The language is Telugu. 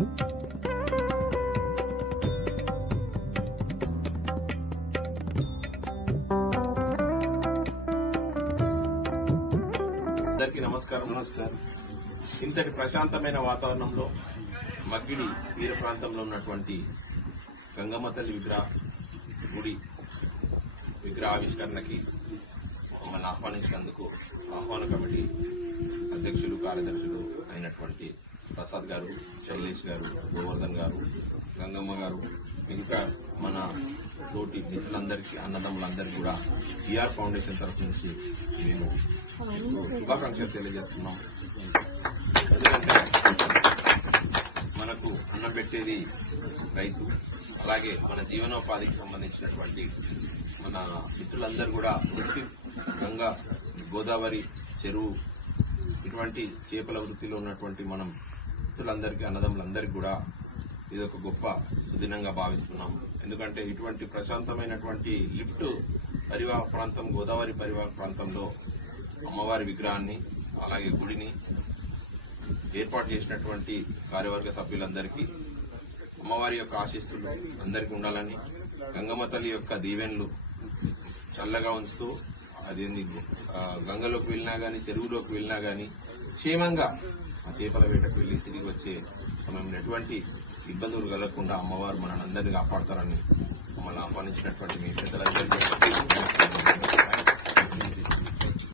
అందరికీ నమస్కారం. ఇంతటి ప్రశాంతమైన వాతావరణంలో మగ్గిడి తీర ప్రాంతంలో ఉన్నటువంటి గంగమ్మ తల్లి గుడి విగ్రహావిష్కరణకి మమ్మల్ని ఆహ్వానించినందుకు ఆహ్వాన కమిటీ అధ్యక్షులు కార్యదర్శులు అయినటువంటి ప్రసాద్ గారు, శైలేష్ గారు, గోవర్ధన్ గారు, గంగమ్మ గారు, మిగతా మన తోటి మిత్రులందరికీ, అన్నదమ్ములందరికీ కూడా టీఆర్ ఫౌండేషన్ తరఫు నుంచి మేము శుభాకాంక్షలు తెలియజేస్తున్నాం. ఎందుకంటే మనకు అన్నం పెట్టేది రైతు, అలాగే మన జీవనోపాధికి సంబంధించినటువంటి మన మిత్రులందరూ కూడా గంగా, గోదావరి, చెరువు ఇటువంటి చేపల వృత్తిలో ఉన్నటువంటి మనం మిత్రులందరికీ, అన్నదమ్ములందరికీ కూడా ఇది ఒక గొప్ప సుదినంగా భావిస్తున్నాం. ఎందుకంటే ఇటువంటి ప్రశాంతమైనటువంటి లిఫ్ట్ పరివాహక ప్రాంతం, గోదావరి పరివాహక ప్రాంతంలో అమ్మవారి విగ్రహాన్ని, అలాగే గుడిని ఏర్పాటు చేసినటువంటి కార్యవర్గ సభ్యులందరికీ అమ్మవారి యొక్క ఆశీస్సులు అందరికీ ఉండాలని, గంగమ్మ తల్లి యొక్క దీవెనలు చల్లగా ఉంచుతూ అది గంగలోకి వెళ్ళినా గానీ, చెరువులోకి వెళ్ళినా గానీ క్షేమంగా ఆ చేపల వేటకు వెళ్లి తిరిగి వచ్చే సమయంలో ఎటువంటి ఇబ్బందులు కలగకుండా అమ్మవారు మనల్ని అందరినీ కాపాడతారని మమ్మల్ని ఆహ్వానించినటువంటి మీ పెద్దలందరికీ